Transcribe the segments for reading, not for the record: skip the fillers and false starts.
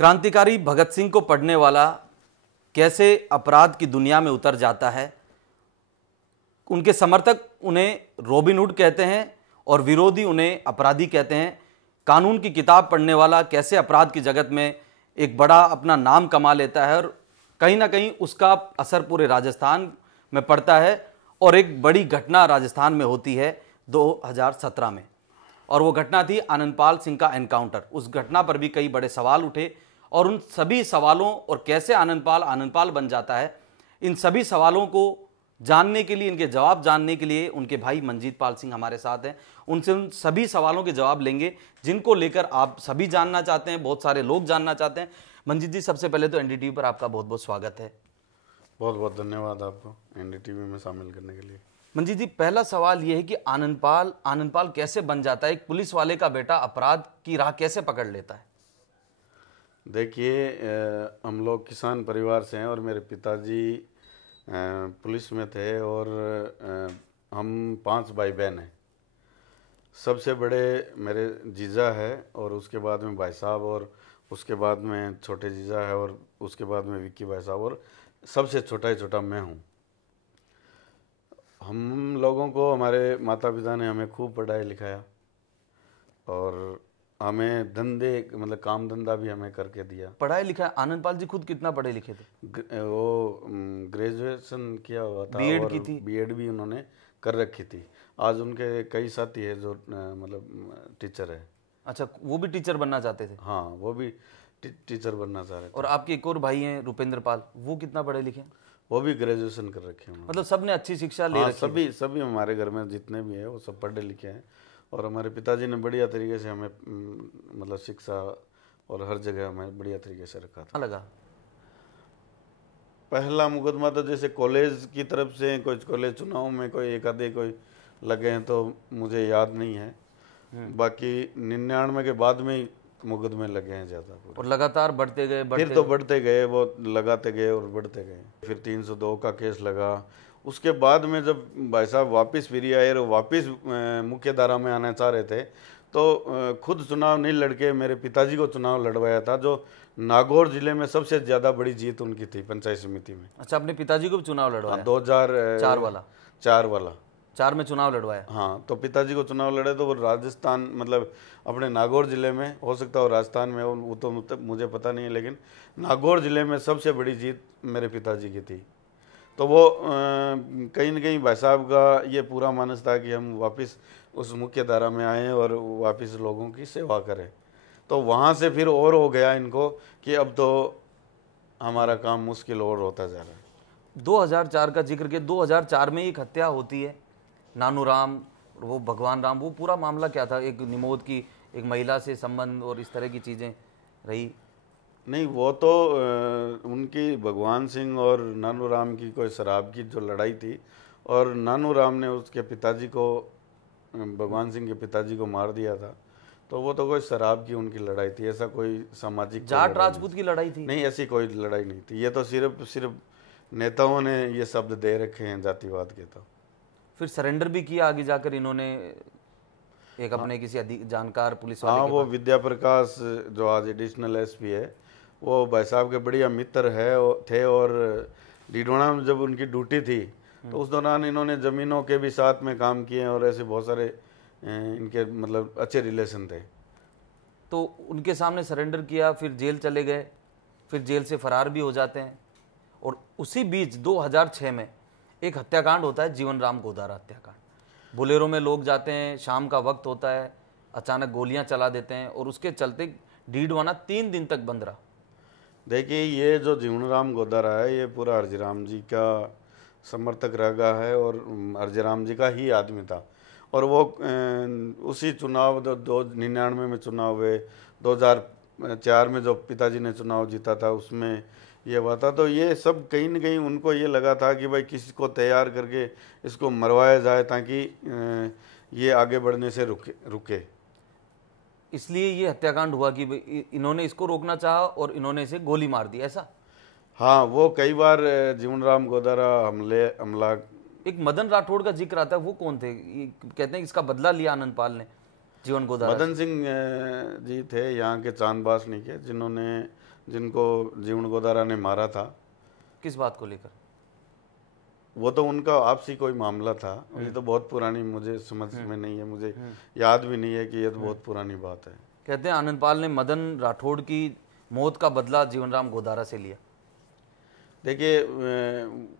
क्रांतिकारी भगत सिंह को पढ़ने वाला कैसे अपराध की दुनिया में उतर जाता है। उनके समर्थक उन्हें रॉबिन हुड कहते हैं और विरोधी उन्हें अपराधी कहते हैं। कानून की किताब पढ़ने वाला कैसे अपराध की जगत में एक बड़ा अपना नाम कमा लेता है और कहीं ना कहीं उसका असर पूरे राजस्थान में पड़ता है। और एक बड़ी घटना राजस्थान में होती है 2017 में, और वो घटना थी आनंदपाल सिंह का एनकाउंटर। उस घटना पर भी कई बड़े सवाल उठे और उन सभी सवालों और कैसे आनंदपाल बन जाता है, इन सभी सवालों को जानने के लिए, इनके जवाब जानने के लिए उनके भाई मंजीत पाल सिंह हमारे साथ हैं। उनसे उन सभी सवालों के जवाब लेंगे जिनको लेकर आप सभी जानना चाहते हैं, बहुत सारे लोग जानना चाहते हैं। मंजीत जी, सबसे पहले तो एनडीटीवी पर आपका बहुत बहुत स्वागत है। बहुत बहुत धन्यवाद आपको एनडीटीवी में शामिल करने के लिए। मंजीत जी, पहला सवाल यह है कि आनंदपाल कैसे बन जाता है? एक पुलिस वाले का बेटा अपराध की राह कैसे पकड़ लेता है? देखिए, हम लोग किसान परिवार से हैं और मेरे पिताजी पुलिस में थे और हम 5 भाई बहन हैं। सबसे बड़े मेरे जीजा है और उसके बाद में भाई साहब और उसके बाद में छोटे जीजा है और उसके बाद में विक्की भाई साहब और सबसे छोटा मैं हूँ। हम लोगों को हमारे माता पिता ने हमें खूब पढ़ाई लिखाया और हमें धंधे मतलब काम धंधा भी हमें करके दिया। पढ़ाई लिखा? आनंदपाल जी खुद कितना पढ़े लिखे थे? वो ग्रेजुएशन किया हुआ था, बीएड और की थी? बीएड भी उन्होंने कर रखी थी। आज उनके कई साथी है जो मतलब टीचर है। अच्छा, वो भी टीचर बनना चाहते थे? हाँ, वो भी टीचर बनना चाह रहे थे। और आपके एक और भाई हैं रुपेंद्र पाल, वो कितना पढ़े लिखे? वो भी ग्रेजुएशन कर रखे हैं। मतलब सबने अच्छी शिक्षा ले रखी? सभी हमारे घर में जितने भी हैं वो सब पढ़े लिखे हैं और हमारे पिताजी ने बढ़िया तरीके से हमें मतलब शिक्षा और हर जगह हमें बढ़िया तरीके से रखा था। लगा पहला मुकदमा तो जैसे कॉलेज की तरफ से कोई कॉलेज चुनाव में कोई एक आधे कोई लगे हैं तो मुझे याद नहीं है। बाकी 99 के बाद में ही मुकदमे लगे हैं ज़्यादा। और लगातार बढ़ते गए फिर तो बढ़ते गए, वो लगाते गए और बढ़ते गए। फिर 302 का केस लगा। उसके बाद में जब भाई साहब वापस फिर आए और वापस मुख्य धारा में आना चाह रहे थे तो खुद चुनाव नहीं लड़के मेरे पिताजी को चुनाव लड़वाया था, जो नागौर जिले में सबसे ज़्यादा बड़ी जीत उनकी थी पंचायत समिति में। अच्छा, अपने पिताजी को भी चुनाव लड़वाया? 2004 वाला? 4 में चुनाव लड़वाया। हाँ, तो पिताजी को चुनाव लड़े तो वो राजस्थान मतलब अपने नागौर जिले में, हो सकता हो राजस्थान में, वो तो मुझे पता नहीं है, लेकिन नागौर जिले में सबसे बड़ी जीत मेरे पिताजी की थी। तो वो कहीं न कहीं भाई साहब का ये पूरा मानस था कि हम वापस उस मुख्य धारा में आएँ और वापस लोगों की सेवा करें। तो वहाँ से फिर और हो गया इनको कि अब तो हमारा काम मुश्किल और होता जा रहा है। 2004 का जिक्र किया, 2004 में एक हत्या होती है, नानू राम, वो भगवान राम, वो पूरा मामला क्या था? एक निमोद की एक महिला से संबंध और इस तरह की चीज़ें रही? नहीं, वो तो उनकी भगवान सिंह और नानू राम की कोई शराब की जो लड़ाई थी और नानू राम ने उसके पिताजी को, भगवान सिंह के पिताजी को मार दिया था। तो वो तो कोई शराब की उनकी लड़ाई थी, ऐसा कोई सामाजिक जाट राजपूत की लड़ाई थी? नहीं, ऐसी कोई लड़ाई नहीं थी। ये तो सिर्फ नेताओं ने ये शब्द दे रखे हैं जातिवाद के। तो फिर सरेंडर भी किया आगे जाकर इन्होंने एक अपने किसी जानकार पुलिस वाले। हाँ, वो विद्या प्रकाश जो आज एडिशनल एसपी है, वो भाई साहब के बढ़िया मित्र थे और डीडोना में जब उनकी ड्यूटी थी तो उस दौरान इन्होंने ज़मीनों के भी साथ में काम किए और ऐसे बहुत सारे इनके मतलब अच्छे रिलेशन थे। तो उनके सामने सरेंडर किया, फिर जेल चले गए, फिर जेल से फरार भी हो जाते हैं। और उसी बीच 2006 में एक हत्याकांड होता है, जीवन राम गोदारा हत्याकांड। बोलेरो में लोग जाते हैं, शाम का वक्त होता है, अचानक गोलियां चला देते हैं और उसके चलते डीडवाना 3 दिन तक बंद रहा। देखिए, ये जो जीवन राम गोदारा है ये पूरा हरजीराम जी का समर्थक रहा है और हरजीराम जी का ही आदमी था। और वो उसी चुनाव 1999 में चुनाव हुए, 2004 में जो पिताजी ने चुनाव जीता था उसमें ये हुआ था। तो ये सब कहीं न कहीं उनको ये लगा था कि भाई किसी को तैयार करके इसको मरवाया जाए ताकि ये आगे बढ़ने से रुके। इसलिए ये हत्याकांड हुआ कि इन्होंने इसको रोकना चाहा और इन्होंने इसे गोली मार दी, ऐसा? हाँ, वो कई बार जीवन राम गोदारा हमला। एक मदन राठौड़ का जिक्र आता है, वो कौन थे? कहते हैं इसका बदला लिया आनंदपाल ने जीवन गोदारा। मदन सिंह जी थे यहाँ के चांदबासनी के, जिन्होंने जिनको जीवन गोदारा ने मारा था। किस बात को लेकर? वो तो उनका आपसी कोई मामला था। ये तो बहुत पुरानी, मुझे समझ में नहीं है, मुझे याद भी नहीं है कि ये तो बहुत पुरानी बात है। कहते हैं आनंदपाल ने मदन राठौड़ की मौत का बदला जीवनराम गोदारा से लिया। देखिए,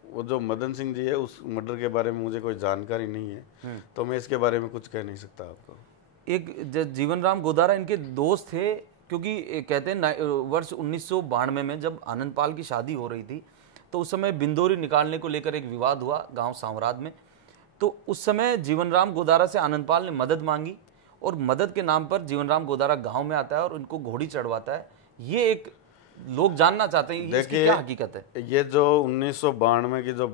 वो जो मदन सिंह जी है, उस मर्डर के बारे में मुझे कोई जानकारी नहीं है, तो मैं इसके बारे में कुछ कह नहीं सकता आपको। एक जीवनराम गोदारा इनके दोस्त थे, क्योंकि कहते हैं वर्ष 1992 में जब आनंदपाल की शादी हो रही थी तो उस समय बिंदोरी निकालने को लेकर एक विवाद हुआ गांव सांवराद में। तो उस समय जीवनराम गोदारा से आनंदपाल ने मदद मांगी और मदद के नाम पर जीवनराम गोदारा गांव में आता है और उनको घोड़ी चढ़वाता है। ये एक लोग जानना चाहते हैं इसकी क्या हकीकत है। ये जो 1992 की जो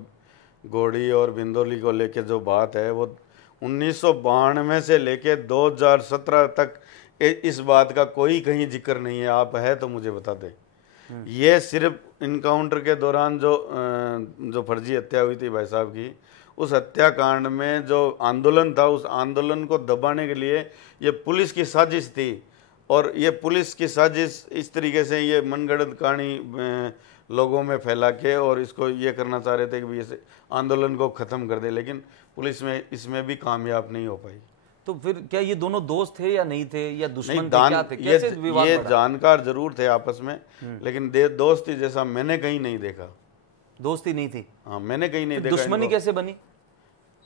घोड़ी और बिंदोली को लेके जो बात है, वो 1992 से लेके 2017 तक इस बात का कोई कहीं जिक्र नहीं है। आप है तो मुझे बता दें। ये सिर्फ इनकाउंटर के दौरान जो फर्जी हत्या हुई थी भाई साहब की, उस हत्याकांड में जो आंदोलन था, उस आंदोलन को दबाने के लिए ये पुलिस की साजिश थी। और ये पुलिस की साजिश इस तरीके से ये मनगढ़ंत कहानी लोगों में फैला के और इसको ये करना चाह रहे थे कि इस आंदोलन को ख़त्म कर दे, लेकिन पुलिस में इसमें भी कामयाब नहीं हो पाई। तो फिर क्या ये दोनों दोस्त थे या नहीं थे या दुश्मन थे, क्या थे? कैसे विवाद ये बढ़ा? जानकार जरूर थे आपस में, लेकिन दोस्ती जैसा मैंने कहीं नहीं देखा। दोस्ती नहीं थी? हाँ, मैंने कहीं नहीं देखा। दुश्मनी कैसे बनी?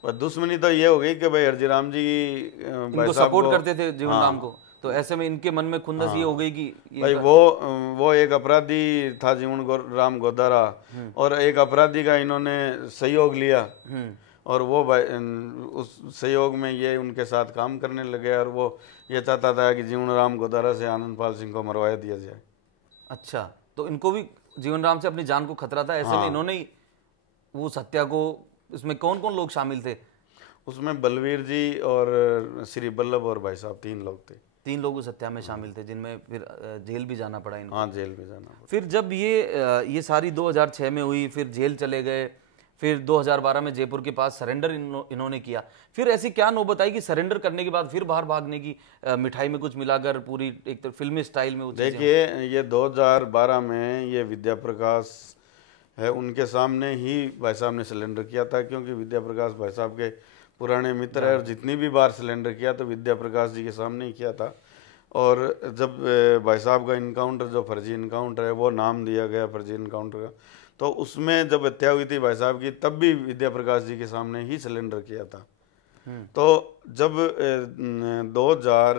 दुश्मनी तो ये हो गई कि भाई हरजीराम जी इनको सपोर्ट करते थे जीवनराम को, तो ऐसे में इनके मन में खुंदस ये हो गई कि भाई वो एक अपराधी था जीवन राम गोदारा, और एक अपराधी का इन्होंने सहयोग लिया और वो उस सहयोग में ये उनके साथ काम करने लगे और वो ये चाहता था कि जीवनराम गोदारा से आनंदपाल सिंह को मरवा दिया जाए। अच्छा, तो इनको भी जीवनराम से अपनी जान को खतरा था, ऐसे में इन्होंने ही वो हत्या को। इसमें कौन कौन लोग शामिल थे? उसमें बलवीर जी और श्री बल्लभ और भाई साहब 3 लोग थे। 3 लोग उस हत्या में शामिल थे, जिनमें फिर जेल भी जाना पड़ा इनको। हाँ, जेल भी जाना पड़ा। फिर जब ये सारी 2006 में हुई, फिर जेल चले गए, फिर 2012 में जयपुर के पास सरेंडर इन्होंने किया। फिर ऐसी क्या नौबत आई कि सरेंडर करने के बाद फिर बाहर भागने की, मिठाई में कुछ मिलाकर पूरी एक तो फिल्मी स्टाइल में? देखिए, ये 2012 में ये विद्या प्रकाश है, उनके सामने ही भाई साहब ने सिलेंडर किया था, क्योंकि विद्या प्रकाश भाई साहब के पुराने मित्र है और जितनी भी बार सिलेंडर किया तो विद्या प्रकाश जी के सामने ही किया था। और जब भाई साहब का इनकाउंटर, जो फर्जी इनकाउंटर है, वो नाम दिया गया फर्जी इनकाउंटर का, तो उसमें जब हत्या हुई थी भाई साहब की, तब भी विद्या प्रकाश जी के सामने ही सिलेंडर किया था। तो जब 2000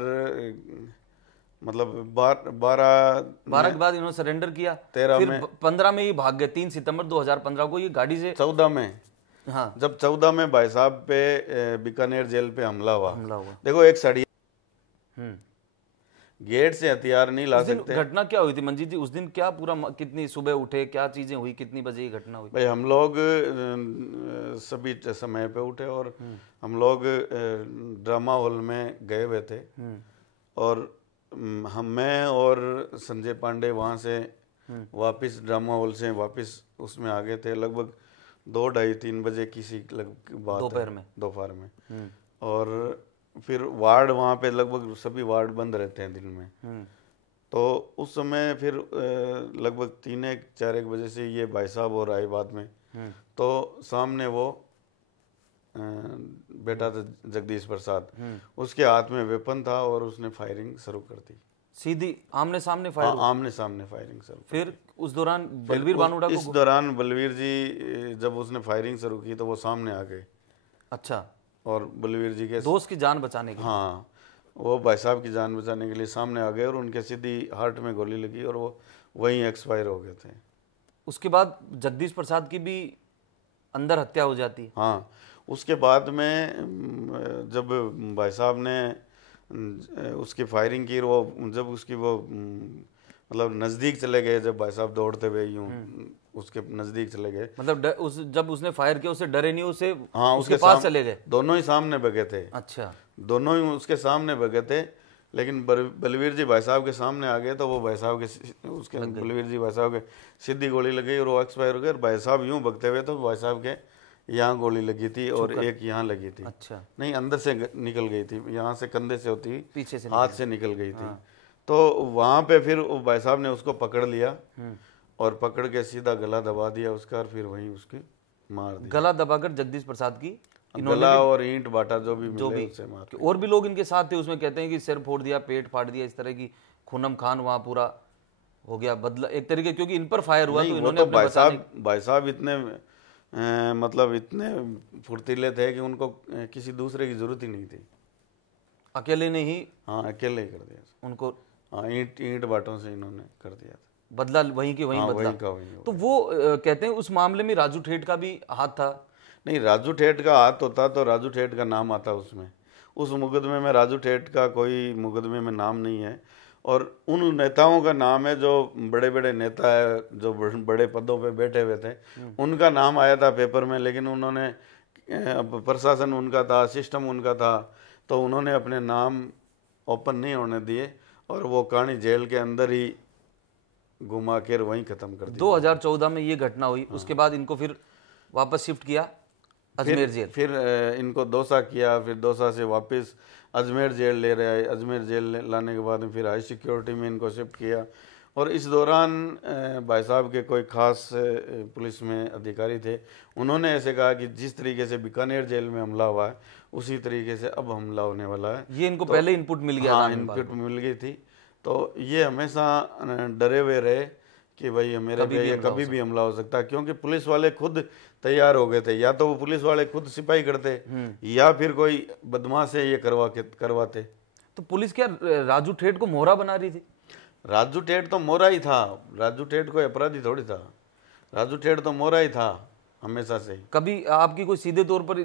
मतलब 12 के बाद इन्होंने सरेंडर किया, 13 फिर में 15 में ही भाग गए। 3 सितंबर 2015 को ये गाड़ी से 14 में, हाँ, जब 14 में भाई साहब पे बीकानेर जेल पे हमला हुआ। देखो, एक सड़ी गेट से हथियार नहीं ला सकते। घटना क्या हुई थी मंजीत जी उस दिन? क्या पूरा कितनी सुबह उठे, क्या चीजें हुई, कितनी बजे ये घटना हुई? भाई हम लोग सभी समय पे उठे और हम लोग ड्रामा हॉल में गए हुए थे, और मैं और संजय पांडे वहाँ से वापस ड्रामा हॉल से वापस उसमें आ गए थे लगभग 2, 2:30, 3 बजे किसी बात दोपहर में। और फिर वार्ड वहाँ पे लगभग सभी वार्ड बंद रहते हैं दिन में, तो उस समय फिर लगभग 3-1-4 बजे से ये भाई साहब और आए बाद में, तो सामने वो बेटा था जगदीश प्रसाद, उसके हाथ में वेपन था और उसने फायरिंग शुरू कर दी। सीधी आमने सामने फायर? आमने सामने फायरिंग शुरू। फिर उस दौरान बलवीर बानुड़ा को? इस दौरान बलवीर जी जब उसने फायरिंग शुरू की तो वो सामने आ गए। अच्छा, और बलवीर जी के दोस्त की जान बचाने के लिए? हाँ, वो भाई साहब की जान बचाने के लिए सामने आ गए और उनके सीधी हार्ट में गोली लगी और वो वहीं एक्सपायर हो गए थे। उसके बाद जगदीश प्रसाद की भी अंदर हत्या हो जाती है? हाँ, उसके बाद में जब भाई साहब ने उसकी फायरिंग की, वो जब उसकी वो मतलब नज़दीक चले गए, जब भाई साहब दौड़ते हुए यूं उसके नज़दीक चले गए, मतलब जब उसने फायर किया उससे डरे नहीं, उसे हाँ उसके पास चले गए? दोनों ही सामने भगे थे। अच्छा, दोनों ही उसके सामने भगे थे, लेकिन बलवीर जी भाई साहब के सामने आ गए तो वो भाई साहब के उसके बलवीर जी भाई साहब के सीधी गोली लगी और वो एक्सपायर हो गए। भाई साहब यूं भगते हुए तो भाई साहब के यहाँ गोली लगी थी और एक यहाँ लगी थी। अच्छा, नहीं, अंदर से निकल गई थी, यहाँ से कंधे से होती पीछे से हाथ से निकल गई थी। तो वहाँ पे फिर वो भाई साहब ने उसको पकड़ लिया और पकड़ के सीधा गला दबा दिया उसका, और फिर वहीं उसके मार दिया। गला दबाकर जगदीश प्रसाद की गला और ईंट बाटा जो भी मिले उससे मार दिया। और भी लोग इनके साथ थे, उसमें कहते हैं कि सिर फोड़ दिया, पेट फाड़ दिया, इस तरह की खूनम खान वहाँ पूरा हो गया बदला एक तरीके, क्योंकि इन पर फायर हुआ तो इन्होंने अपने भाई साहब इतने मतलब इतने फुर्तीले थे कि उनको किसी दूसरे की जरूरत ही नहीं थी, अकेले ने ही हाँ अकेले ही कर दिया उनको, हाँ ईंट बाटों से इन्होंने कर दिया था, बदला वहीं की वहीं हाँ, बदला। वहीं का वहीं। तो वो कहते हैं उस मामले में राजू ठेठ का भी हाथ था। नहीं, राजू ठेठ का हाथ होता तो राजू ठेठ का नाम आता उसमें, उस मुकदमे में राजू ठेठ का कोई मुकदमे में नाम नहीं है। और उन नेताओं का नाम है जो बड़े बड़े नेता है, जो बड़े पदों पे बैठे हुए थे, उनका नाम आया था पेपर में, लेकिन उन्होंने प्रशासन उनका था, सिस्टम उनका था, तो उन्होंने अपने नाम ओपन नहीं होने दिए और वो कहानी जेल के अंदर ही घुमा कर वहीं ख़त्म कर दी। 2014 में ये घटना हुई, उसके बाद इनको फिर वापस शिफ्ट किया अजमेर जेल। फिर इनको दौसा किया, फिर दौसा से वापस अजमेर जेल ले रहे आए। अजमेर जेल लाने के बाद में फिर हाई सिक्योरिटी में इनको शिफ्ट किया। और इस दौरान भाई साहब के कोई खास पुलिस में अधिकारी थे, उन्होंने ऐसे कहा कि जिस तरीके से बीकानेर जेल में हमला हुआ है उसी तरीके से अब हमला होने वाला है। ये इनको पहले इनपुट मिल गया, हाँ इनपुट मिल गई थी। तो ये हमेशा डरे हुए रहे कि भाई मेरे पे ये कभी भी हमला हो सकता है, क्योंकि पुलिस वाले खुद तैयार हो गए थे, या तो वो पुलिस वाले खुद सिपाही करते या फिर कोई बदमाश से ये करवाते। तो पुलिस क्या राजू ठेठ को मोहरा बना रही थी? राजू ठेठ तो मोहरा ही था, राजू ठेठ कोई अपराधी थोड़ी था, राजू ठेठ तो मोहरा ही था हमेशा से। कभी आपकी कोई सीधे तौर पर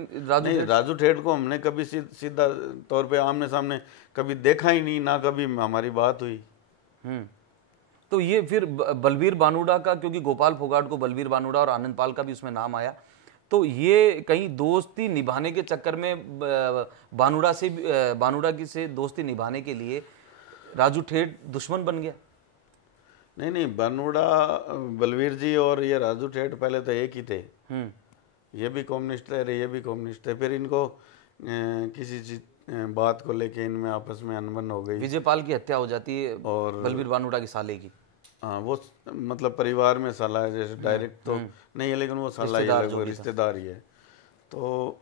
राजू ठेठ को हमने कभी सीधा तौर पे आमने सामने कभी देखा ही नहीं, ना कभी हमारी बात हुई। तो ये फिर बलवीर बानुड़ा का, क्योंकि गोपाल फोगाट को बलवीर बानुड़ा और आनंद पाल का भी उसमें नाम आया, तो ये कहीं दोस्ती निभाने के चक्कर में बानुड़ा की से दोस्ती निभाने के लिए राजू ठेठ दुश्मन बन गया? नहीं, बानुड़ा बलवीर जी और ये राजू ठेठ पहले तो एक ही थे। ये भी कम्युनिस्ट थे, ये भी कम्युनिस्ट थे। फिर इनको किसी चीज बात को लेके इनमें आपस में अनबन हो गई। विजयपाल की हत्या हो जाती है और बलवीर बानुड़ा की साले की। हाँ, वो मतलब परिवार में साला है, जैसे डायरेक्ट तो नहीं है, लेकिन वो साला ही है, वो रिश्तेदार ही है। तो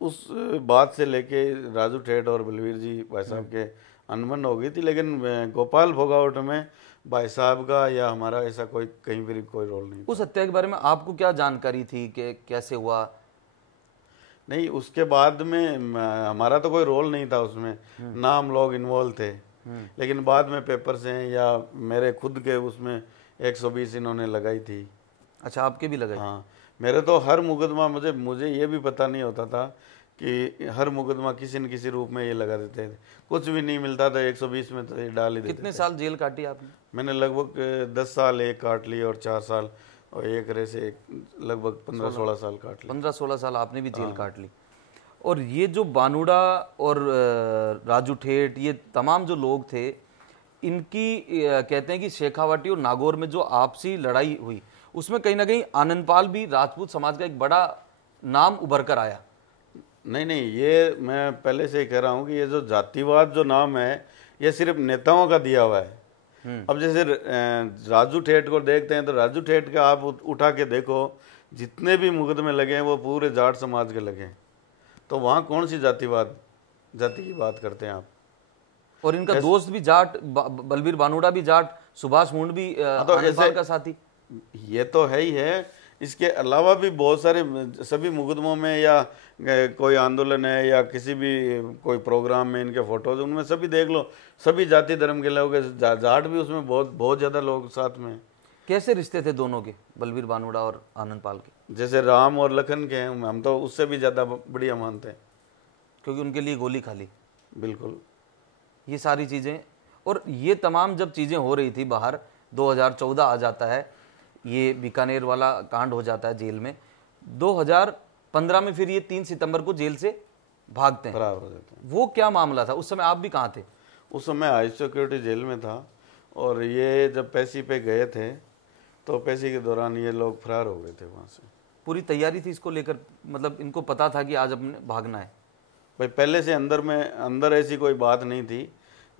उस बात से लेके राजू ठेठ और बलवीर जी भाई साहब के अनबन हो गई थी। लेकिन गोपाल फोगाट में भाई साहब का या हमारा ऐसा कोई कहीं भी कोई रोल नहीं। उस हत्या के बारे में आपको क्या जानकारी थी कि कैसे हुआ? नहीं, उसके बाद में हमारा तो कोई रोल नहीं था उसमें, ना हम लोग इन्वॉल्व थे। लेकिन बाद में पेपर से या मेरे खुद के उसमें 120 इन्होंने लगाई थी। अच्छा, आपके भी लगाई? हाँ, मेरे तो हर मुकदमा मुझे ये भी पता नहीं होता था कि हर मुकदमा किसी न किसी रूप में ये लगा देते थे। कुछ भी नहीं मिलता था 120 में तो ये डाल ही देते। कितने साल जेल काटी आपने? मैंने लगभग 10 साल एक काट ली और 4 साल, और एक रहे से लगभग 15-16 साल काट ली। 15-16 साल आपने भी जेल काट ली। और ये जो बानुड़ा और राजू ठेठ, ये तमाम जो लोग थे, इनकी कहते हैं कि शेखावाटी और नागौर में जो आपसी लड़ाई हुई, उसमें कहीं ना कहीं आनंदपाल भी राजपूत समाज का एक बड़ा नाम उभर कर आया। नहीं, ये मैं पहले से ही कह रहा हूँ कि ये जो जातिवाद जो नाम है, ये सिर्फ नेताओं का दिया हुआ है। अब जैसे राजू ठेठ को देखते हैं तो राजू ठेठ का आप उठा के देखो, जितने भी मुकदमे लगे हैं वो पूरे जाट समाज के लगे हैं। तो वहाँ कौन सी जाति की बात करते हैं आप? और इनका दोस्त भी जाट, बलवीर बानुड़ा भी जाट, सुभाष मुंड भी आनंदपाल का साथी। ये तो है ही है। इसके अलावा भी बहुत सारे सभी मुकदमों में या कोई आंदोलन है या किसी भी कोई प्रोग्राम में इनके फोटोज, उनमें सभी देख लो, सभी जाति धर्म के लोग, जाट भी उसमें बहुत ज़्यादा लोग साथ में। कैसे रिश्ते थे दोनों के, बलवीर बानुड़ा और आनंदपाल के? जैसे राम और लखन के हैं, हम तो उससे भी ज़्यादा बढ़िया मानते हैं, क्योंकि उनके लिए गोली खा ली। बिल्कुल। ये सारी चीज़ें, और ये तमाम जब चीज़ें हो रही थी बाहर, 2014 आ जाता है, ये बीकानेर वाला कांड हो जाता है जेल में। 2015 में फिर ये 3 सितंबर को जेल से भागते हैं, फरार हो जाते हैं। वो क्या मामला था? उस समय आप भी कहाँ थे? उस समय हाई सिक्योरिटी जेल में था, और ये जब पैसी पे गए थे तो पैसी के दौरान ये लोग फरार हो गए थे वहाँ से। पूरी तैयारी थी इसको लेकर, मतलब इनको पता था कि आज अपने भागना है? भाई पहले से अंदर ऐसी कोई बात नहीं थी,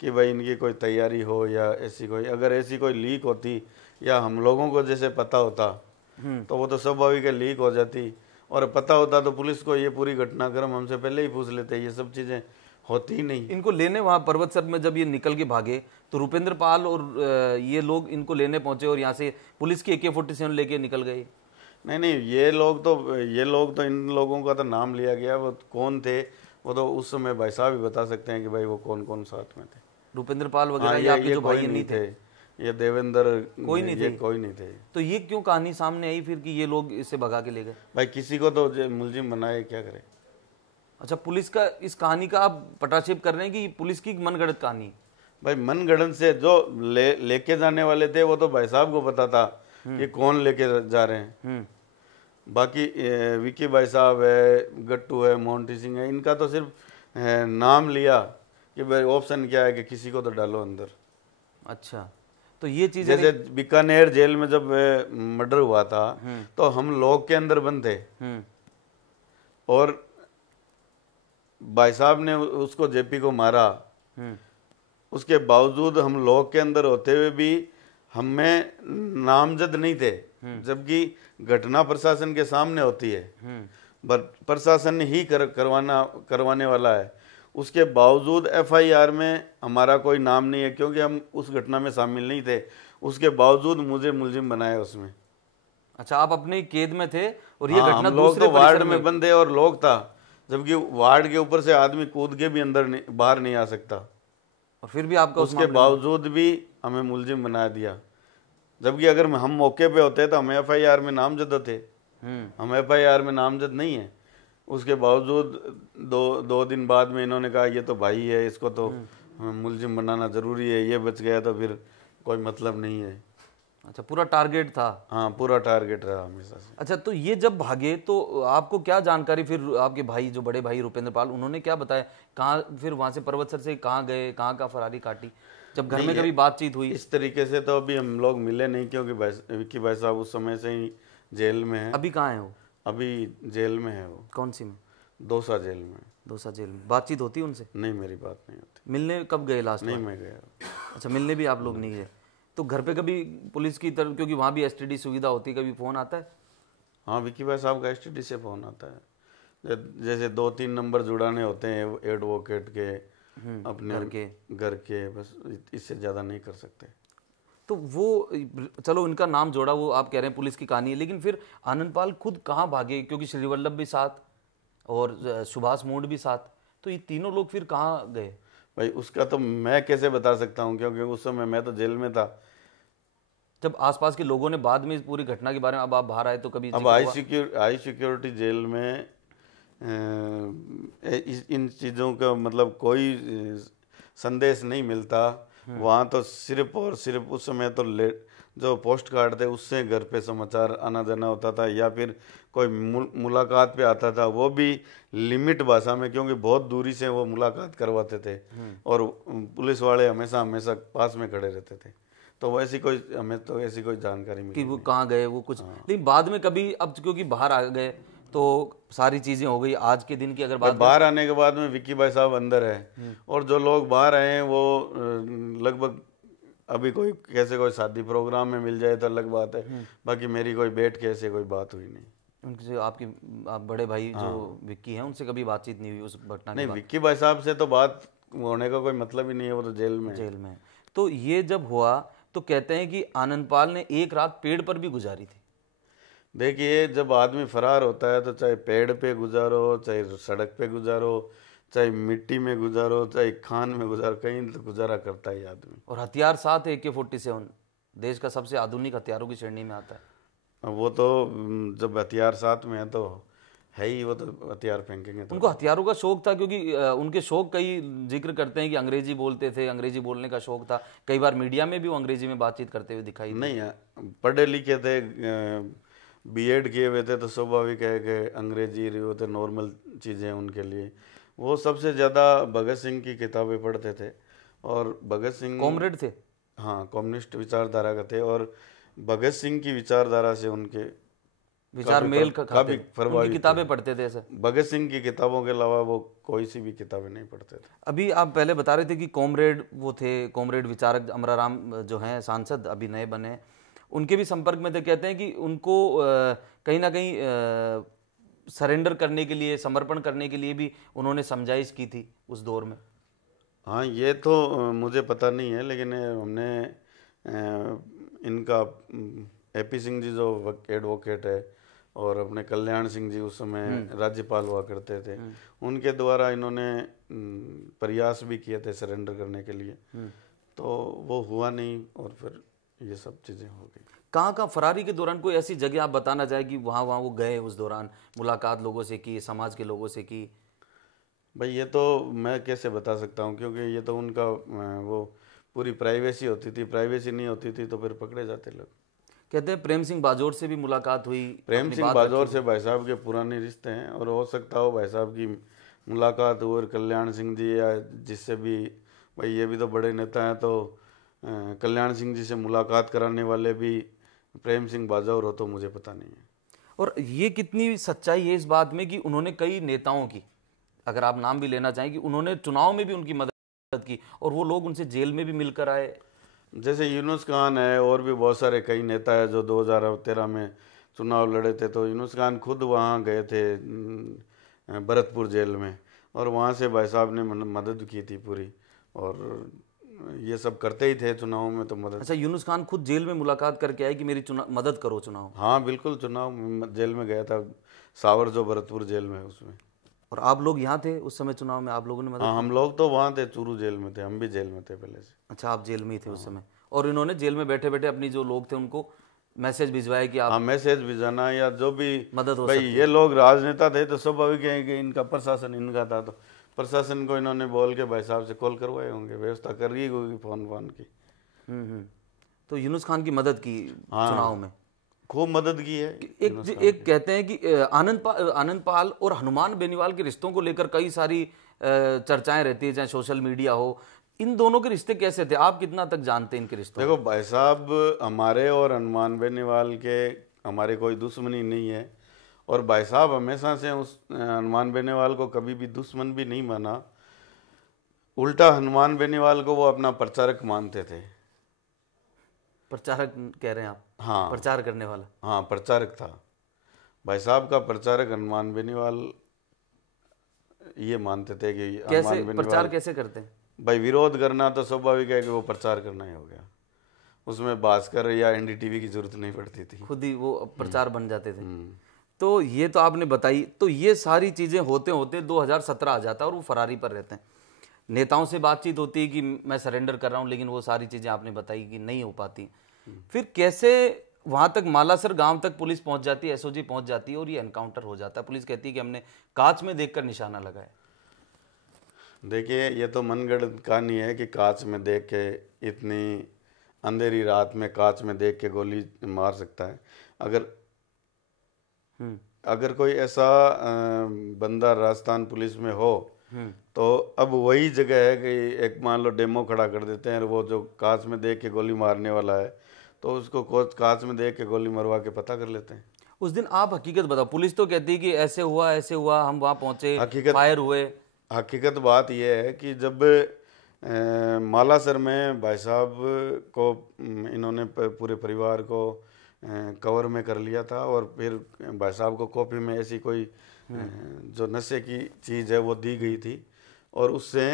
कि भाई इनकी कोई तैयारी हो या ऐसी कोई, अगर ऐसी कोई लीक होती या हम लोगों को जैसे पता होता तो वो तो स्वाभाविक है लीक हो जाती, और पता होता तो पुलिस को ये पूरी घटनाक्रम हमसे पहले ही पूछ लेते। ये सब चीज़ें होती ही नहीं। इनको लेने वहाँ पर्वतसर में जब ये निकल के भागे तो रुपेंद्र पाल और ये लोग इनको लेने पहुंचे और यहाँ से पुलिस की AK-47 लेके निकल गए। नहीं, ये लोग तो इन लोगों का तो नाम लिया गया, वो कौन थे वो तो उस समय भाई साहब ही बता सकते हैं कि भाई वो कौन कौन साथ में थे। रुपेंद्र पाल वगैरह हाँ, ये आपके जो कोई भाई नहीं थे, ये देवेंद्र कोई नहीं थे। कोई नहीं थे। तो ये क्यों कहानी सामने आई फिर कि ये लोग इसे भगा के ले गए? भाई किसी को तो मुलजिम बनाए, क्या करे। अच्छा, पुलिस का इस कहानी का आप पटाक्षेप कर रहे हैं कि पुलिस की मनगढ़ंत कहानी? भाई मनगढ़ंत से जो लेके जाने वाले थे वो तो भाई साहब को पता था कि कौन लेके जा रहे हैं। बाकी विकी भाई साहब है, गट्टू है, मोंटी सिंह है, इनका तो सिर्फ नाम लिया कि भाई ऑप्शन क्या है कि किसी को तो डालो अंदर। अच्छा, तो ये चीज जैसे बीकानेर जेल में जब मर्डर हुआ था तो हम लोग के अंदर बंद थे और भाई साहब ने उसको जेपी को मारा, उसके बावजूद हम लोग के अंदर होते हुए भी हमें नामजद नहीं थे, जबकि घटना प्रशासन के सामने होती है, प्रशासन ही करवाने वाला है। उसके बावजूद FIR में हमारा कोई नाम नहीं है क्योंकि हम उस घटना में शामिल नहीं थे, उसके बावजूद मुझे मुलजिम बनाया उसमें। अच्छा, आप अपने कैद में थे और ये घटना लोग तो वार्ड में बंद है और लोग था, जबकि वार्ड के ऊपर से आदमी कूद के भी अंदर बाहर नहीं आ सकता, और फिर भी आपका उसके बावजूद भी हमें मुलजिम बना दिया। जबकि अगर हम मौके पे होते तो हम FIR में नामजद थे, हम FIR में नामजद नहीं है। उसके बावजूद दो दिन बाद में इन्होंने कहा ये तो भाई है, इसको तो मुलजिम बनाना जरूरी है, ये बच गया तो फिर कोई मतलब नहीं है। अच्छा, पूरा टारगेट था? हाँ, पूरा टारगेट रहा हमेशा से। अच्छा, तो ये जब भागे तो आपको क्या जानकारी फिर आपके भाई जो बड़े भाई रुपेंद्र पाल, उन्होंने क्या बताया? कहाँ फिर वहां से पर्वतसर से कहाँ गए, कहाँ का फरारी काटी? जब घर में कभी बातचीत हुई इस तरीके से तो अभी हम लोग मिले नहीं, क्योंकि विक्की भाई साहब उस समय से ही जेल में है। अभी कहाँ है वो? अभी जेल में है वो। कौन सी में? दौसा जेल में। दौसा जेल में बातचीत होती है उनसे? नहीं, मेरी बात नहीं होती। मिलने कब गए लास्ट? नहीं, मैं गया। अच्छा, मिलने भी आप लोग नहीं गए? तो घर पे कभी पुलिस की तरफ, क्योंकि वहाँ भी STD सुविधा होती है, कभी फोन आता है? हाँ, विक्की भाई साहब का STD से फोन आता है, जैसे 2-3 नंबर जुड़ाने होते हैं एडवोकेट के अपने घर के, बस इससे ज़्यादा नहीं कर सकते। तो वो चलो इनका नाम जोड़ा, वो आप कह रहे हैं पुलिस की कहानी है, लेकिन फिर आनंद पाल खुद कहाँ भागे? क्योंकि श्री वल्लभ भी साथ और सुभाष मोड भी साथ, तो ये तीनों लोग फिर कहाँ गए? भाई उसका तो मैं कैसे बता सकता हूँ, क्योंकि उस समय मैं तो जेल में था। जब आसपास के लोगों ने बाद में इस पूरी घटना के बारे में, अब आप बाहर आए तो कभी अब हाई सिक्योरिटी जेल में इन चीज़ों का मतलब कोई संदेश नहीं मिलता। वहाँ तो सिर्फ और सिर्फ उस समय तो जो पोस्ट कार्ड थे उससे घर पे समाचार आना जाना होता था, या फिर कोई मुलाकात पे आता था, वो भी लिमिट भाषा में, क्योंकि बहुत दूरी से वो मुलाकात करवाते थे और पुलिस वाले हमेशा हमेशा पास में खड़े रहते थे। तो वैसी कोई हमें तो ऐसी कोई जानकारी मिली कि वो कहाँ गए वो कुछ। लेकिन बाद में कभी, अब क्योंकि बाहर आ गए तो सारी चीजें हो गई। आज के दिन की अगर बात, बाहर आने के बाद में विक्की भाई साहब अंदर है, और जो लोग बाहर आए हैं वो लगभग अभी कोई कैसे कोई शादी प्रोग्राम में मिल जाए तो अलग बात है, बाकी मेरी कोई बैठ के ऐसे कोई बात हुई नहीं। उनसे आप बड़े भाई जो विक्की हैं उनसे कभी बातचीत नहीं हुई उस घटना के नहीं, बाद? विक्की भाई साहब से तो बात होने का कोई मतलब ही नहीं है, वो तो जेल में। तो ये जब हुआ तो कहते हैं कि आनंद पाल ने एक रात पेड़ पर भी गुजारी थी। देखिए, जब आदमी फरार होता है तो चाहे पेड़ पे गुजारो, चाहे सड़क पे गुजारो, चाहे मिट्टी में गुजारो, चाहे खान में गुजारो, कहीं तो गुजारा करता है आदमी। और हथियार साथ है, AK-47 देश का सबसे आधुनिक हथियारों की श्रेणी में आता है। वो तो जब हथियार साथ में है तो है ही, वो तो हथियार फेंकेंगे तो। उनको हथियारों का शौक था, क्योंकि उनके शौक कई जिक्र करते हैं कि अंग्रेजी बोलते थे, अंग्रेजी बोलने का शौक था। कई बार मीडिया में भी वो अंग्रेजी में बातचीत करते हुए दिखाई नहीं है, पढ़े लिखे थे, B.Ed किए हुए थे, तो स्वाभाविक है कि अंग्रेजी वो तो नॉर्मल चीज़ें उनके लिए। वो सबसे ज़्यादा भगत सिंह की किताबें पढ़ते थे, और भगत सिंह कॉमरेड थे। हाँ, कम्युनिस्ट विचारधारा का थे, और भगत सिंह की विचारधारा से उनके विचार मेल काफी खाते थे। प्रभावित उनकी किताबें पढ़ते थे ऐसे? भगत सिंह की किताबों के अलावा वो कोई सी भी किताबें नहीं पढ़ते थे। अभी आप पहले बता रहे थे कि कॉमरेड वो थे, कॉमरेड विचारक अमराराम जो हैं सांसद अभी नए बने हैं, उनके भी संपर्क में थे। कहते हैं कि उनको कहीं ना कहीं सरेंडर करने के लिए, समर्पण करने के लिए भी उन्होंने समझाइश की थी उस दौर में। हाँ, ये तो मुझे पता नहीं है, लेकिन हमने इनका एपी सिंह जी जो एडवोकेट है और अपने कल्याण सिंह जी उस समय राज्यपाल हुआ करते थे, उनके द्वारा इन्होंने प्रयास भी किए थे सरेंडर करने के लिए, तो वो हुआ नहीं और फिर ये सब चीज़ें हो गई। कहाँ फरारी के दौरान कोई ऐसी जगह आप बताना चाहे कि वहाँ वहाँ वो गए, उस दौरान मुलाकात लोगों से की, समाज के लोगों से की? भाई ये तो मैं कैसे बता सकता हूँ, क्योंकि ये तो उनका वो पूरी प्राइवेसी होती थी, प्राइवेसी नहीं होती थी तो फिर पकड़े जाते लोग। कहते हैं प्रेम सिंह बाजौर से भी मुलाकात हुई, प्रेम अपनी सिंह बात बाजौर रखी। से भाई साहब के पुराने रिश्ते हैं और हो सकता हो भाई साहब की मुलाकात हो, और कल्याण सिंह जी या जिससे भी, भाई ये भी तो बड़े नेता हैं, तो कल्याण सिंह जी से मुलाकात कराने वाले भी प्रेम सिंह बाजौर हो तो मुझे पता नहीं है। और ये कितनी सच्चाई है इस बात में कि उन्होंने कई नेताओं की, अगर आप नाम भी लेना चाहें, कि उन्होंने चुनाव में भी उनकी मदद की और वो लोग उनसे जेल में भी मिलकर आए? जैसे यूनुस खान है और भी बहुत सारे कई नेता है जो 2013 में चुनाव लड़े थे, तो यूनुस खान खुद वहाँ गए थे भरतपुर जेल में, और वहाँ से भाई साहब ने मदद की थी पूरी, और ये सब करते ही थे चुनाव में तो मदद। अच्छा, यूनुस खान खुद जेल में मुलाकात करके आए कि मेरी मदद करो चुनाव? हाँ बिल्कुल, चुनाव जेल में गया था, सावर जो भरतपुर जेल में है उसमें। और आप लोग यहाँ थे उस समय चुनाव में, आप लोगों ने मदद? हाँ, हम लोग तो वहाँ थे, चूरू जेल में थे, हम भी जेल में थे पहले से। अच्छा, आप जेल में ही थे उस समय, और इन्होंने जेल में बैठे बैठे अपनी जो लोग थे उनको मैसेज भिजवाया कि हाँ, आप मैसेज भिजाना या जो भी मदद हो भाई, सकती ये लोग राजनेता थे तो स्वाभाविक है कि इनका प्रशासन इनका था, तो प्रशासन को इन्होंने बोल के भाई साहब से कॉल करवाए होंगे, व्यवस्था कर रही होगी फोन की। तो यूनुस खान की मदद की चुनाव में, खूब मदद की है। एक कहते हैं कि आनंद पाल और हनुमान बेनीवाल के रिश्तों को लेकर कई सारी चर्चाएं रहती है, चाहे सोशल मीडिया हो। इन दोनों के रिश्ते कैसे थे, आप कितना तक जानते हैं इनके रिश्तों? देखो भाई साहब, हमारे और हनुमान बेनीवाल के हमारे कोई दुश्मनी नहीं है, और भाई साहब हमेशा से उस हनुमान बेनीवाल को कभी भी दुश्मन भी नहीं माना, उल्टा हनुमान बेनीवाल को वो अपना प्रचारक मानते थे। प्रचारक कह रहे हैं आप? हाँ, प्रचार करने वाला। हाँ, प्रचारक था भाई साहब का, प्रचारक हनुमान बेनीवाल ये मानते थे कि कैसे प्रचार कैसे करते हैं? भाई विरोध करना तो स्वाभाविक है कि वो प्रचार करना ही हो गया, उसमें भास्कर या एनडीटीवी की जरूरत नहीं पड़ती थी, खुद ही वो प्रचार बन जाते थे। तो ये तो आपने बताई, तो ये सारी चीजें होते होते 2017 आ जाता है और वो फरारी पर रहते हैं। नेताओं से बातचीत होती है कि मैं सरेंडर कर रहा हूं, लेकिन वो सारी चीजें आपने बताई कि नहीं हो पाती। फिर कैसे वहां तक मालासर गांव तक पुलिस पहुंच जाती है, एसओजी पहुंच जाती है और ये एनकाउंटर हो जाता है? पुलिस कहती है कि हमने कांच में देखकर निशाना लगाया। देखिए, ये तो मनगढ़ंत कहानी है कि कांच में देख के, इतनी अंधेरी रात में कांच में देख के गोली मार सकता है। अगर कोई ऐसा बंदा राजस्थान पुलिस में हो तो अब वही जगह है कि एक मान लो डेमो खड़ा कर देते हैं, और वो जो कांच में देख के गोली मारने वाला है तो उसको कांच में देख के गोली मरवा के पता कर लेते हैं। उस दिन आप हकीकत बताओ, पुलिस तो कहती है कि ऐसे हुआ, हम वहां पहुंचे, फायर हुए। हकीकत बात यह है कि जब मालासर में भाई साहब को इन्होंने पूरे परिवार को कवर में कर लिया था, और फिर भाई साहब को कॉपी में ऐसी कोई जो नशे की चीज़ है वो दी गई थी, और उससे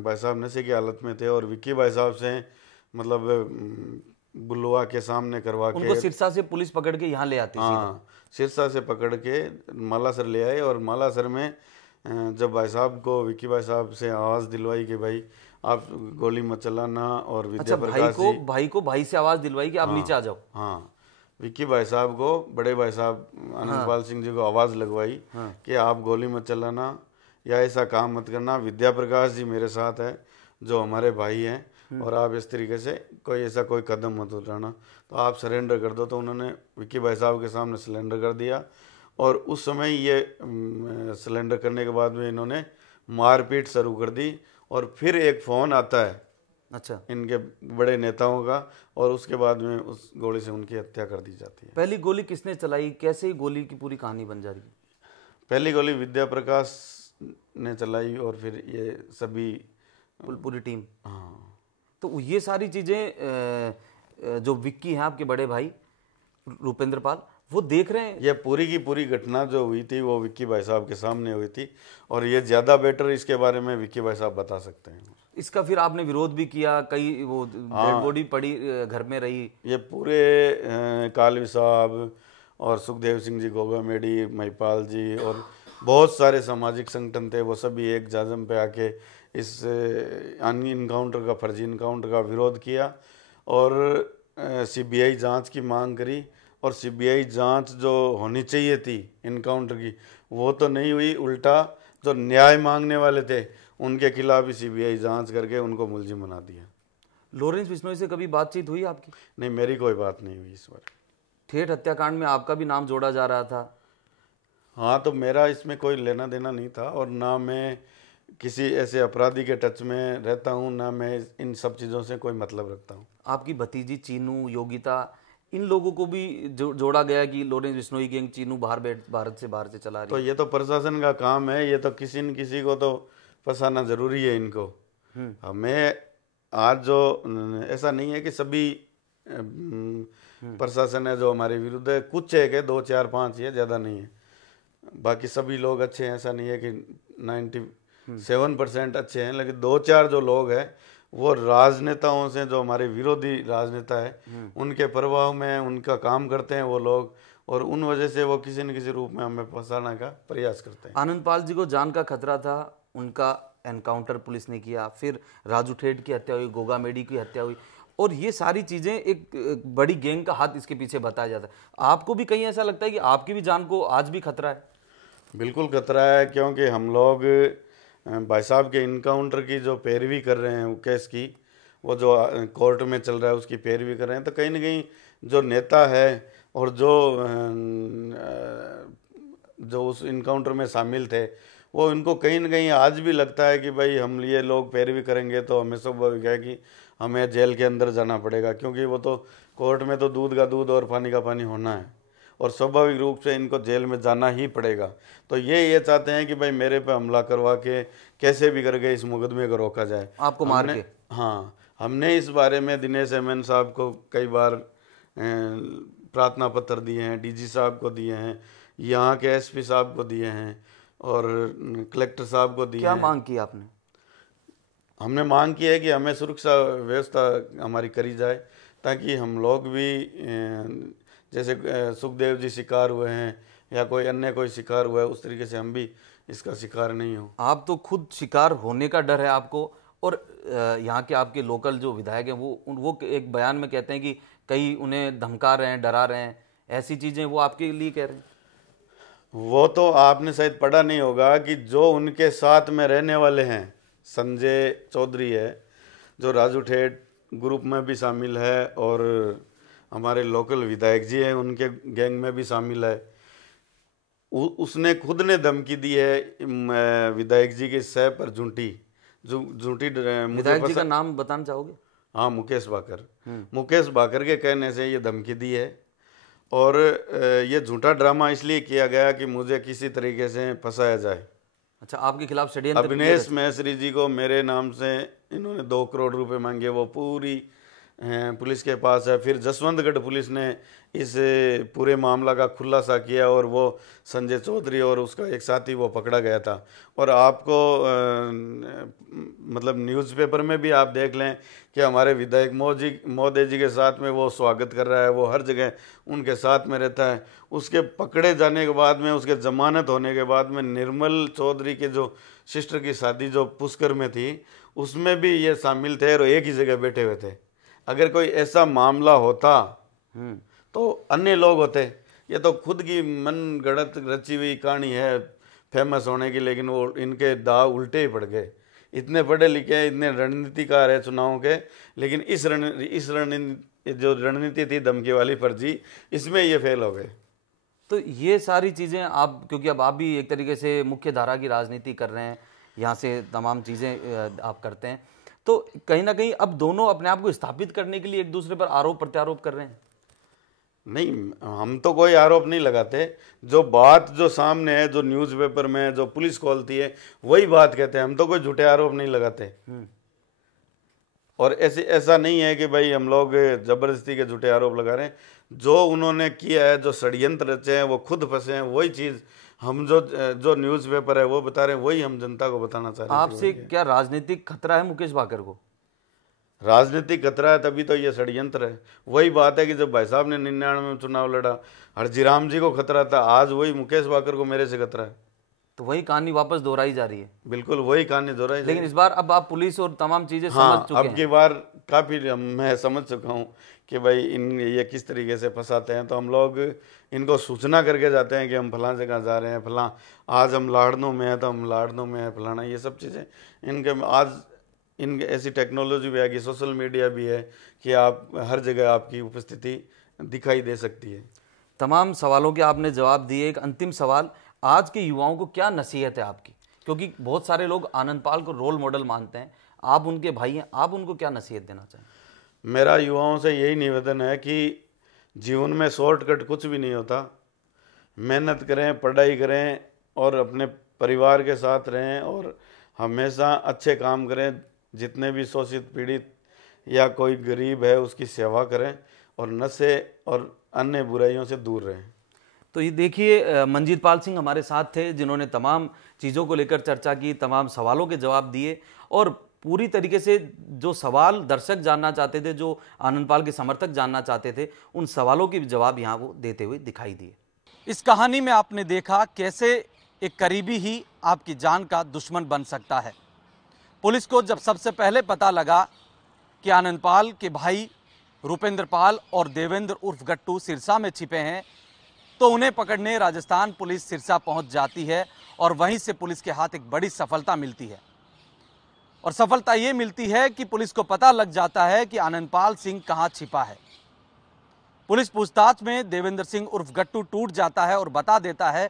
भाई साहब नशे की हालत में थे, और विक्की भाई साहब से मतलब बुलवा के सामने करवा के उनको सिरसा से पुलिस पकड़ के यहाँ ले आती। हाँ, सिरसा से पकड़ के मालासर ले आए, और मालासर में जब भाई साहब को विक्की भाई साहब से आवाज़ दिलवाई कि भाई आप गोली मत चलाना, और विद्या प्रकाश जी भाई से आवाज़ दिलवाई कि आप नीचे आ जाओ। हाँ, विक्की भाई साहब को, बड़े भाई साहब आनंदपाल सिंह जी को आवाज़ लगवाई कि आप गोली मत चलाना या ऐसा काम मत करना, विद्या प्रकाश जी मेरे साथ है जो हमारे भाई हैं, और आप इस तरीके से कोई कदम मत उठाना, तो आप सरेंडर कर दो। तो उन्होंने विक्की भाई साहब के सामने सरेंडर कर दिया, और उस समय ये सरेंडर करने के बाद में इन्होंने मारपीट शुरू कर दी। और फिर एक फ़ोन आता है अच्छा, इनके बड़े नेताओं का, और उसके बाद में उस गोली से उनकी हत्या कर दी जाती है। पहली गोली किसने चलाई, कैसे गोली की पूरी कहानी बन जा रही है? पहली गोली विद्या प्रकाश ने चलाई और फिर ये सभी पूरी टीम। हाँ। तो ये सारी चीजें जो विक्की हैं आपके बड़े भाई रूपेंद्र पाल, वो देख रहे हैं। ये पूरी की पूरी घटना जो हुई थी वो विक्की भाई साहब के सामने हुई थी, और ये ज़्यादा बेटर इसके बारे में विक्की भाई साहब बता सकते हैं। इसका फिर आपने विरोध भी किया, कई वो डेड बॉडी पड़ी घर में रही। ये पूरे कालवी साहब और सुखदेव सिंह जी गोगामेडी, महिपाल जी और बहुत सारे सामाजिक संगठन थे, वो सभी एक जाजम पे आके इस इनकाउंटर का, फर्जी इनकाउंटर का विरोध किया और सीबीआई जांच की मांग करी। और सीबीआई जांच जो होनी चाहिए थी इनकाउंटर की, वो तो नहीं हुई, उल्टा जो न्याय मांगने वाले थे उनके खिलाफ ही सीबीआई जांच करके उनको मुलजिम बना दिया। लॉरेंस बिश्नोई से कभी बातचीत हुई आपकी? नहीं, मेरी कोई बात नहीं हुई इस बार। ठेठ हत्याकांड में आपका भी नाम जोड़ा जा रहा था। हाँ, तो मेरा इसमें कोई लेना देना नहीं था, और ना मैं किसी ऐसे अपराधी के टच में रहता हूँ, ना मैं इन सब चीज़ों से कोई मतलब रखता हूँ। आपकी भतीजी चीनू, योगिता, इन लोगों को भी जोड़ा गया कि लॉरेंस बिश्नोई गैंग चीनू भारत से बाहर से चला रही तो ये तो प्रशासन का काम है, ये तो किसी न किसी को तो फंसाना जरूरी है इनको। हमें आज जो ऐसा नहीं है कि सभी प्रशासन है जो हमारे विरुद्ध है, कुछ है कि 2 4 5 ये, ज़्यादा नहीं है। बाकी सभी लोग अच्छे हैं, ऐसा नहीं है कि 97% अच्छे हैं, लेकिन 2 4 जो लोग हैं वो राजनेताओं से, जो हमारे विरोधी राजनेता है उनके प्रभाव में उनका काम करते हैं वो लोग, और उन वजह से वो किसी न किसी रूप में हमें फंसाने का प्रयास करते हैं। आनंद पाल जी को जान का खतरा था, उनका एनकाउंटर पुलिस ने किया, फिर राजू ठेठ की हत्या हुई, गोगामेडी की हत्या हुई, और ये सारी चीजें एक बड़ी गैंग का हाथ इसके पीछे बताया जाता है। आपको भी कहीं ऐसा लगता है कि आपकी भी जान को आज भी खतरा है? बिल्कुल खतरा है, क्योंकि हम लोग भाई साहब के इनकाउंटर की जो पैरवी कर रहे हैं, वो केस की, वो जो कोर्ट में चल रहा है उसकी पैरवी कर रहे हैं, तो कहीं ना कहीं जो नेता है और जो उस इनकाउंटर में शामिल थे, वो इनको कहीं ना कहीं आज भी लगता है कि भाई हम ये लोग पैरवी करेंगे तो हमें स्वाभाविक है कि हमें जेल के अंदर जाना पड़ेगा, क्योंकि वो तो कोर्ट में तो दूध का दूध और पानी का पानी होना है, और स्वाभाविक रूप से इनको जेल में जाना ही पड़ेगा। तो ये चाहते हैं कि भाई मेरे पे हमला करवा के कैसे भी करके इस मुकदमे को रोका जाए, आपको मार के। हाँ, हमने इस बारे में दिनेश एमएन साहब को कई बार प्रार्थना पत्र दिए हैं, डीजी साहब को दिए हैं, यहाँ के एसपी साहब को दिए हैं, और कलेक्टर साहब को दिए क्या हैं। मांग की आपने? हमने मांग की है कि हमें सुरक्षा व्यवस्था हमारी करी जाए, ताकि हम लोग भी जैसे सुखदेव जी शिकार हुए हैं या कोई अन्य कोई शिकार हुआ है, उस तरीके से हम भी इसका शिकार नहीं हो। आप तो खुद शिकार होने का डर है आपको, और यहाँ के आपके लोकल जो विधायक हैं वो एक बयान में कहते हैं कि कई उन्हें धमका रहे हैं, डरा रहे हैं, ऐसी चीजें वो आपके लिए कह रहे हैं। वो तो आपने शायद पढ़ा नहीं होगा कि जो उनके साथ में रहने वाले हैं, संजय चौधरी है जो राजू ठेठ ग्रुप में भी शामिल है, और हमारे लोकल विधायक जी हैं उनके गैंग में भी शामिल है, उसने खुद ने धमकी दी है विधायक जी के सह पर झूठी। विधायक जी का नाम बताना चाहोगे? हाँ, मुकेश बाकर। मुकेश बाकर के कहने से ये धमकी दी है, और ये झूठा ड्रामा इसलिए किया गया कि मुझे किसी तरीके से फंसाया जाए। अच्छा, आपके खिलाफ षड्यंत्र? अविनेश महेश्वरी जी को मेरे नाम से इन्होंने 2 करोड़ रुपए मांगे, वो पूरी पुलिस के पास है। फिर जसवंतगढ़ पुलिस ने इस पूरे मामला का खुलासा किया, और वो संजय चौधरी और उसका एक साथी वो पकड़ा गया था। और आपको मतलब न्यूज़पेपर में भी आप देख लें कि हमारे विधायक महोदय जी के साथ में वो स्वागत कर रहा है, वो हर जगह उनके साथ में रहता है। उसके पकड़े जाने के बाद में, उसके जमानत होने के बाद में, निर्मल चौधरी के जो सिस्टर की शादी जो पुष्कर में थी, उसमें भी ये शामिल थे और एक ही जगह बैठे हुए थे। अगर कोई ऐसा मामला होता तो अन्य लोग होते। ये तो खुद की मन गढ़ंत रची हुई कहानी है फेमस होने की, लेकिन वो इनके दाव उल्टे ही पड़ गए। इतने पढ़े लिखे, इतने रणनीतिकार है चुनाव के, लेकिन इस जो रणनीति थी धमकी वाली फर्जी, इसमें ये फेल हो गए। तो ये सारी चीज़ें आप, क्योंकि अब आप भी एक तरीके से मुख्य धारा की राजनीति कर रहे हैं, यहाँ से तमाम चीज़ें आप करते हैं, तो कहीं ना कहीं अब दोनों अपने आप को स्थापित करने के लिए एक दूसरे पर आरोप प्रत्यारोप कर रहे हैं। नहीं, हम तो कोई आरोप नहीं लगाते। जो बात जो सामने है, जो न्यूज़पेपर में जो पुलिस खोलती है, वही बात कहते हैं। हम तो कोई झूठे आरोप नहीं लगाते। और ऐसा नहीं है कि भाई हम लोग जबरदस्ती के झूठे आरोप लगा रहे हैं। जो उन्होंने किया है, जो षड्यंत्र रचे हैं, वो खुद फंसे हैं। वही चीज़ हम जो न्यूज़पेपर है वो बता रहे हैं, वही हम जनता को बताना चाह रहे हैं। आपसे क्या राजनीतिक खतरा है मुकेश भाकर को? राजनीतिक खतरा है तभी तो ये षड्यंत्र है। वही बात है कि जब भाई साहब ने 99 में चुनाव लड़ा, हरजीराम जी को खतरा था, आज वही मुकेश भाकर को मेरे से खतरा है। तो वही कहानी वापस दोहराई जा रही है। बिल्कुल वही कहानी दोहराई। लेकिन इस बार अब आप पुलिस और तमाम चीजें हाँ, समझ चुके हैं। अब की बार काफी मैं समझ चुका हूँ कि भाई ये किस तरीके से फंसाते हैं। तो हम लोग इनको सूचना करके जाते हैं कि हम फलां जगह जा रहे हैं, फलां आज हम लाड़नों में हैं तो हम लाड़नों में हैं, फलाना ये सब चीज़ें इनके आज इनके ऐसी टेक्नोलॉजी भी है कि सोशल मीडिया भी है कि आप हर जगह आपकी उपस्थिति दिखाई दे सकती है। तमाम सवालों के आपने जवाब दिए। एक अंतिम सवाल, आज के युवाओं को क्या नसीहत है आपकी? क्योंकि बहुत सारे लोग आनंदपाल को रोल मॉडल मानते हैं, आप उनके भाई हैं, आप उनको क्या नसीहत देना चाहें? मेरा युवाओं से यही निवेदन है कि जीवन में शॉर्टकट कुछ भी नहीं होता। मेहनत करें, पढ़ाई करें और अपने परिवार के साथ रहें और हमेशा अच्छे काम करें। जितने भी शोषित पीड़ित या कोई गरीब है उसकी सेवा करें और नशे और अन्य बुराइयों से दूर रहें। तो ये देखिए, मंजीत पाल सिंह हमारे साथ थे जिन्होंने तमाम चीज़ों को लेकर चर्चा की, तमाम सवालों के जवाब दिए और पूरी तरीके से जो सवाल दर्शक जानना चाहते थे, जो आनंदपाल के समर्थक जानना चाहते थे, उन सवालों के जवाब यहाँ वो देते हुए दिखाई दिए। इस कहानी में आपने देखा कैसे एक करीबी ही आपकी जान का दुश्मन बन सकता है। पुलिस को जब सबसे पहले पता लगा कि आनंदपाल के भाई रूपेंद्र पाल और देवेंद्र उर्फ गट्टू सिरसा में छिपे हैं, तो उन्हें पकड़ने राजस्थान पुलिस सिरसा पहुंच जाती है और वहीं से पुलिस के हाथ एक बड़ी सफलता मिलती है। और सफलता ये मिलती है कि पुलिस को पता लग जाता है कि आनंदपाल सिंह कहां छिपा है। पुलिस पूछताछ में देवेंद्र सिंह उर्फ गट्टू टूट जाता है और बता देता है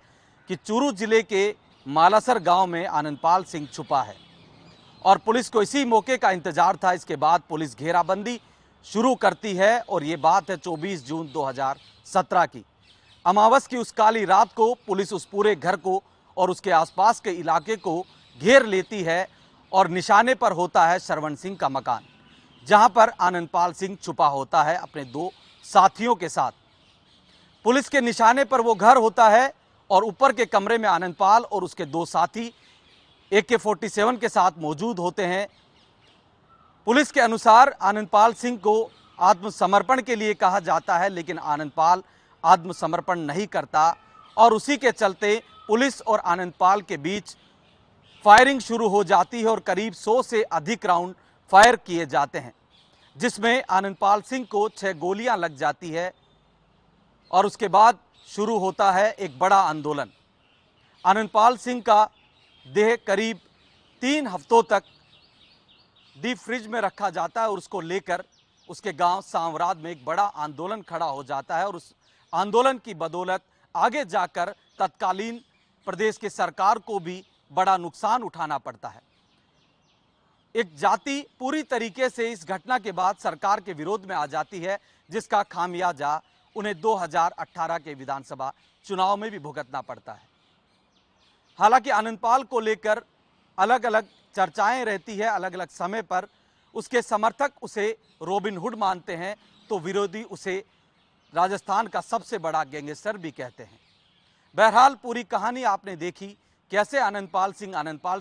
कि चूरू जिले के मालासर गांव में आनंदपाल सिंह छुपा है और पुलिस को इसी मौके का इंतजार था। इसके बाद पुलिस घेराबंदी शुरू करती है और ये बात है 24 जून 2017 की। अमावस की उस काली रात को पुलिस उस पूरे घर को और उसके आसपास के इलाके को घेर लेती है और निशाने पर होता है श्रवण सिंह का मकान, जहां पर आनंदपाल सिंह छुपा होता है अपने 2 साथियों के साथ। पुलिस के निशाने पर वो घर होता है और ऊपर के कमरे में आनंदपाल और उसके 2 साथी AK-47 के साथ मौजूद होते हैं। पुलिस के अनुसार आनंदपाल सिंह को आत्मसमर्पण के लिए कहा जाता है, लेकिन आनंदपाल आत्मसमर्पण नहीं करता और उसी के चलते पुलिस और आनंदपाल के बीच फायरिंग शुरू हो जाती है और करीब 100 से अधिक राउंड फायर किए जाते हैं, जिसमें आनंदपाल सिंह को 6 गोलियां लग जाती है और उसके बाद शुरू होता है एक बड़ा आंदोलन। आनंदपाल सिंह का देह करीब 3 हफ्तों तक डीप फ्रिज में रखा जाता है और उसको लेकर उसके गांव सांवराद में एक बड़ा आंदोलन खड़ा हो जाता है और उस आंदोलन की बदौलत आगे जाकर तत्कालीन प्रदेश की सरकार को भी बड़ा नुकसान उठाना पड़ता है। एक जाति पूरी तरीके से इस घटना के बाद सरकार के विरोध में आ जाती है, जिसका खामियाजा उन्हें 2018 के विधानसभा चुनाव में भी भुगतना पड़ता है। हालांकि आनंदपाल को लेकर अलग अलग चर्चाएं रहती है, अलग अलग समय पर उसके समर्थक उसे रॉबिन हुड मानते हैं तो विरोधी उसे राजस्थान का सबसे बड़ा गैंगस्टर भी कहते हैं। बहरहाल पूरी कहानी आपने देखी, कैसे आनंदपाल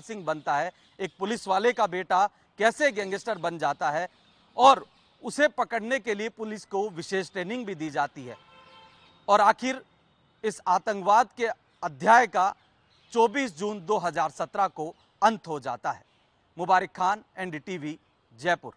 सिंह बनता है, एक पुलिस वाले का बेटा कैसे गैंगस्टर बन जाता है और उसे पकड़ने के लिए पुलिस को विशेष ट्रेनिंग भी दी जाती है और आखिर इस आतंकवाद के अध्याय का 24 जून 2017 को अंत हो जाता है। मुबारक खान, NDTV, जयपुर।